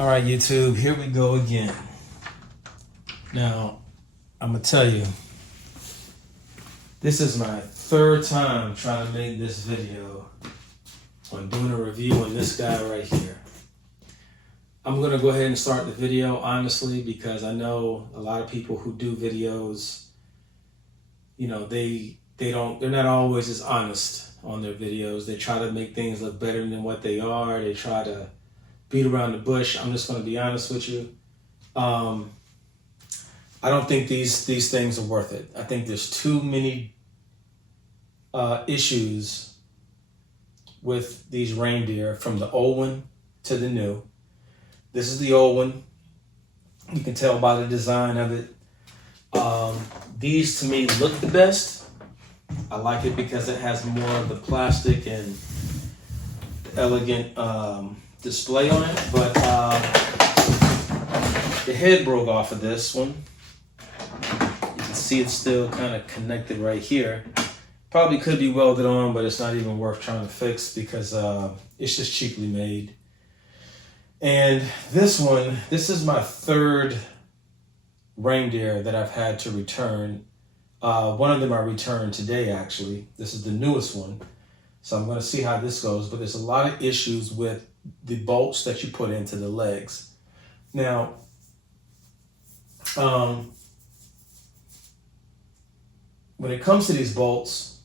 All right, YouTube, here we go again. Now, I'm going to tell you, this is my third time trying to make this video on doing a review on this guy right here. I'm going to go ahead and start the video, honestly, because I know a lot of people who do videos, you know, they're not always as honest on their videos. They try to make things look better than what they are. They try to beat around the bush. I'm just going to be honest with you. I don't think these things are worth it. I think there's too many issues with these reindeer, from the old one to the new. This is the old one. You can tell by the design of it. These to me look the best. I like it because it has more of the plastic and elegant display on it, but the head broke off of this one. You can see it's still kind of connected right here. Probably could be welded on, but it's not even worth trying to fix because it's just cheaply made. And this one, this is my third reindeer that I've had to return. One of them I returned today, actually. This is the newest one. So I'm going to see how this goes, but there's a lot of issues with the bolts that you put into the legs. Now, when it comes to these bolts,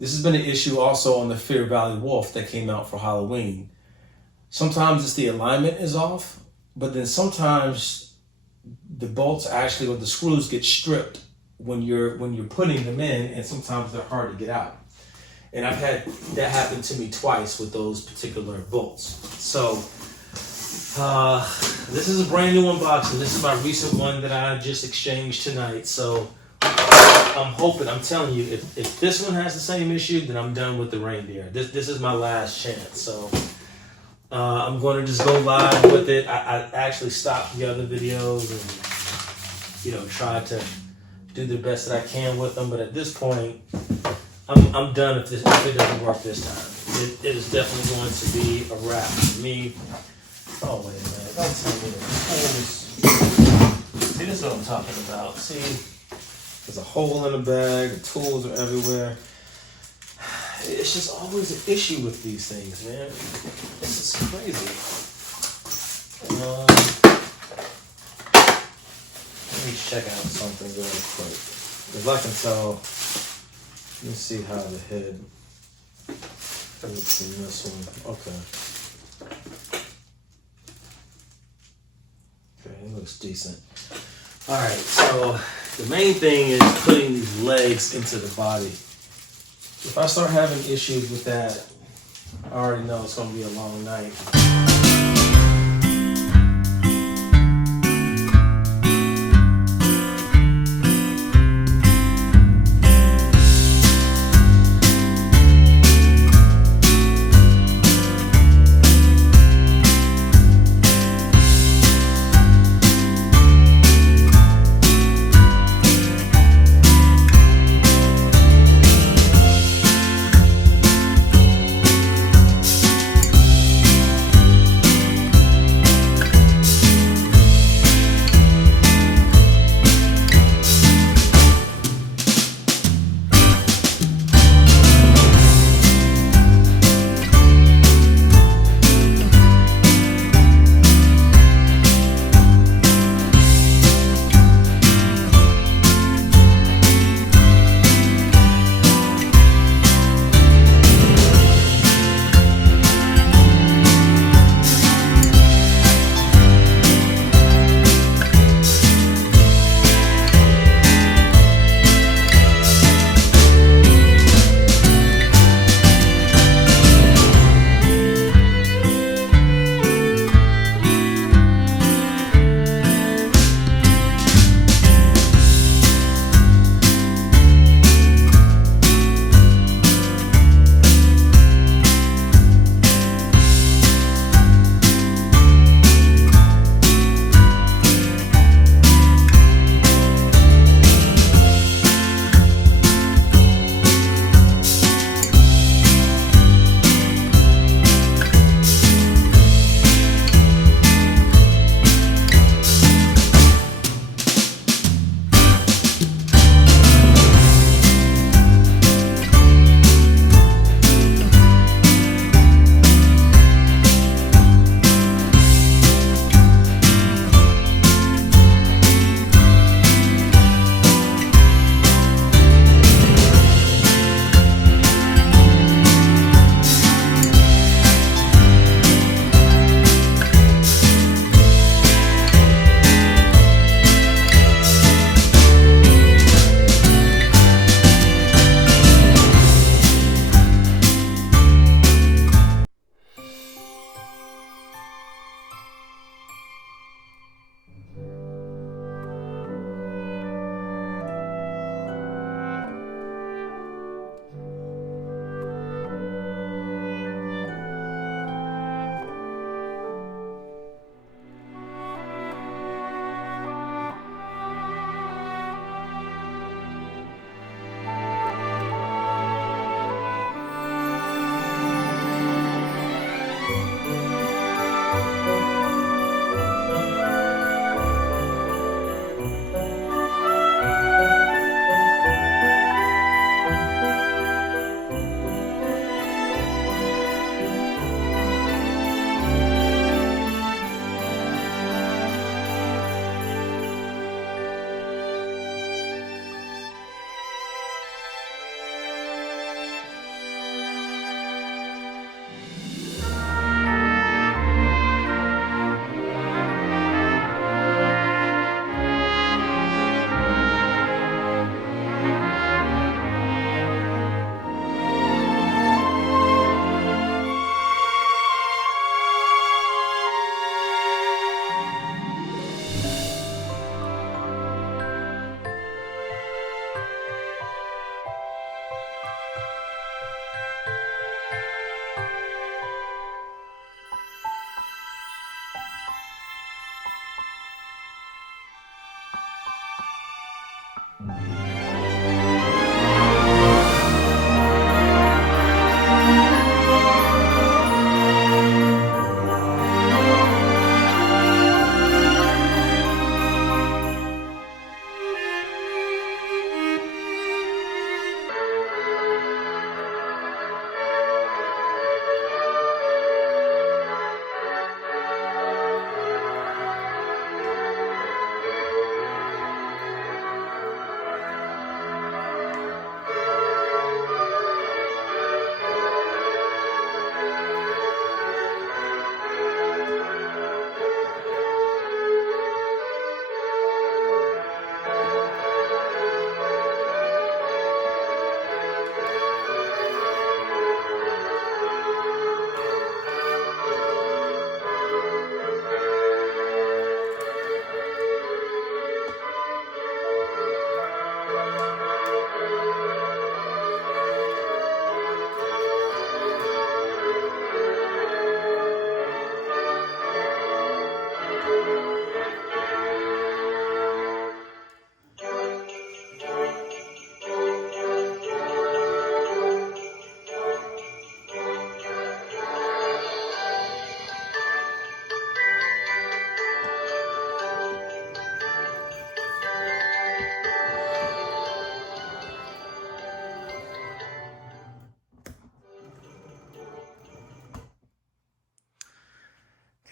this has been an issue also on the Fear Valley Wolf that came out for Halloween. Sometimes it's the alignment is off, but then sometimes the bolts actually, or the screws, get stripped when you're putting them in, and sometimes they're hard to get out. And I've had that happen to me twice with those particular bolts. So this is a brand new unboxing. This is my recent one that I just exchanged tonight. So I'm hoping, I'm telling you, if this one has the same issue, then I'm done with the reindeer. This is my last chance. So I'm going to just go live with it. I actually stopped the other videos and, you know, tried to do the best that I can with them. But at this point, I'm done if it doesn't work this time. It is definitely going to be a wrap for me. Oh, wait a minute. Don't tell me the tools. See, this is what I'm talking about. See, there's a hole in the bag. The tools are everywhere. It's just always an issue with these things, man. This is crazy. Let me check out something really quick. As I can tell, let me see how the head looks in this one. Okay, it looks decent. All right, so the main thing is putting these legs into the body. If I start having issues with that, I already know it's going to be a long night.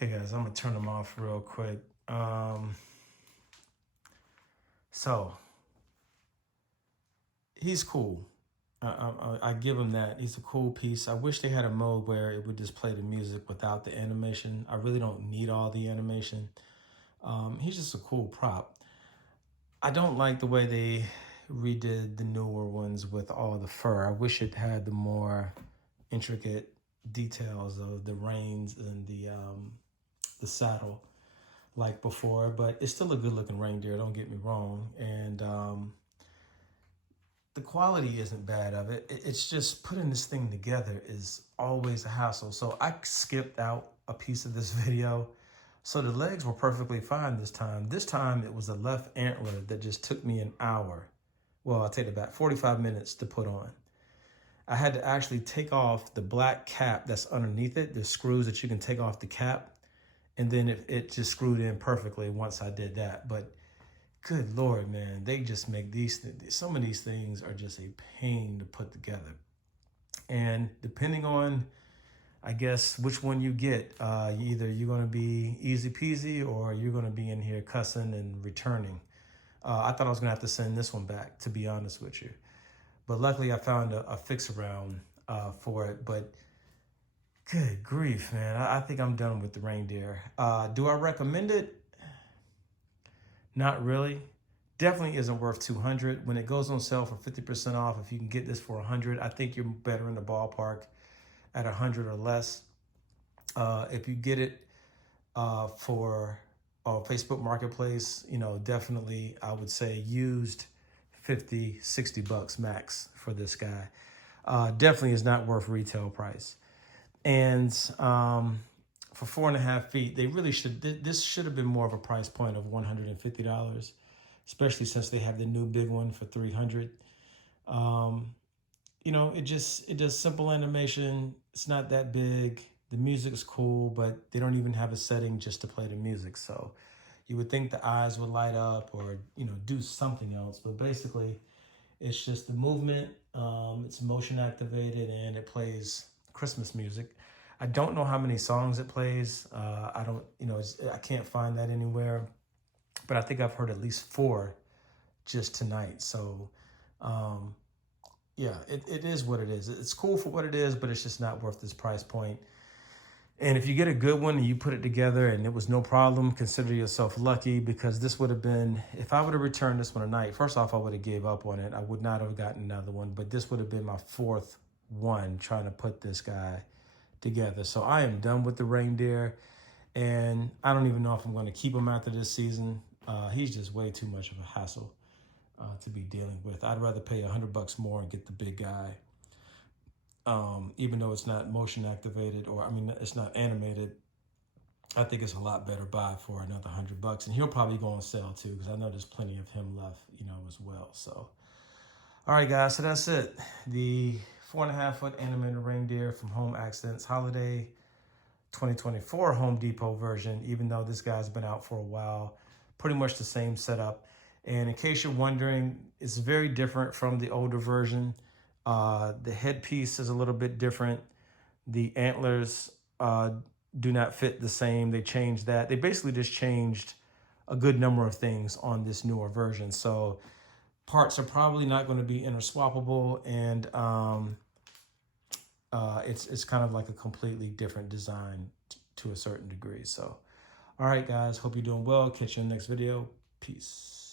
Okay, guys, I'm gonna turn them off real quick. So he's cool. I give him that. He's a cool piece. I wish they had a mode where it would just play the music without the animation. I really don't need all the animation. He's just a cool prop. I don't like the way they redid the newer ones with all the fur. I wish it had the more intricate details of the reins and the saddle like before, but it's still a good looking reindeer, don't get me wrong. And the quality isn't bad of it. It's just putting this thing together is always a hassle. So I skipped out a piece of this video. So the legs were perfectly fine this time. This time it was the left antler that just took me an hour. Well, I'll take it back, 45 minutes to put on. I had to actually take off the black cap that's underneath it. There's screws that you can take off the cap. And then it just screwed in perfectly once I did that. But good Lord, man, they just make these, some of these things are just a pain to put together. And depending on, I guess, which one you get, either you're going to be easy peasy or you're going to be in here cussing and returning. I thought I was going to have to send this one back, to be honest with you. But luckily I found a fix around for it. But good grief, man. I think I'm done with the reindeer. Do I recommend it? Not really. Definitely isn't worth $200. When it goes on sale for 50% off, if you can get this for $100, I think you're better in the ballpark at $100 or less. If you get it for Facebook Marketplace, you know, definitely I would say used 50, 60 bucks max for this guy. Definitely is not worth retail price. And for 4.5 feet, they really should, this should have been more of a price point of $150, especially since they have the new big one for $300. You know, it does simple animation. It's not that big. The music is cool, but they don't even have a setting just to play the music. So you would think the eyes would light up or, you know, do something else. But basically, it's just the movement. It's motion activated and it plays Christmas music. I don't know how many songs it plays. I don't, you know, I can't find that anywhere. But I think I've heard at least 4 just tonight. So, yeah, it is what it is. It's cool for what it is, but it's just not worth this price point. And if you get a good one and you put it together and it was no problem, consider yourself lucky, because this would have been, if I would have returned this one tonight, first off, I would have gave up on it. I would not have gotten another one, but this would have been my 4th one trying to put this guy together. So I am done with the reindeer, and I don't even know if I'm going to keep him after this season. He's just way too much of a hassle to be dealing with. I'd rather pay $100 more and get the big guy. Even though it's not motion activated, or I mean, it's not animated, I think it's a lot better buy for another $100. And he'll probably go on sale too, because I know there's plenty of him left, you know, as well. So, all right, guys, so that's it. The 4.5 foot animated reindeer from Home Accents Holiday 2024 Home Depot version, even though this guy's been out for a while, pretty much the same setup. And in case you're wondering, it's very different from the older version. The headpiece is a little bit different. The antlers do not fit the same. They changed that. They basically just changed a good number of things on this newer version. So parts are probably not going to be interswappable, and it's kind of like a completely different design to a certain degree. So, all right, guys, hope you're doing well. Catch you in the next video. Peace.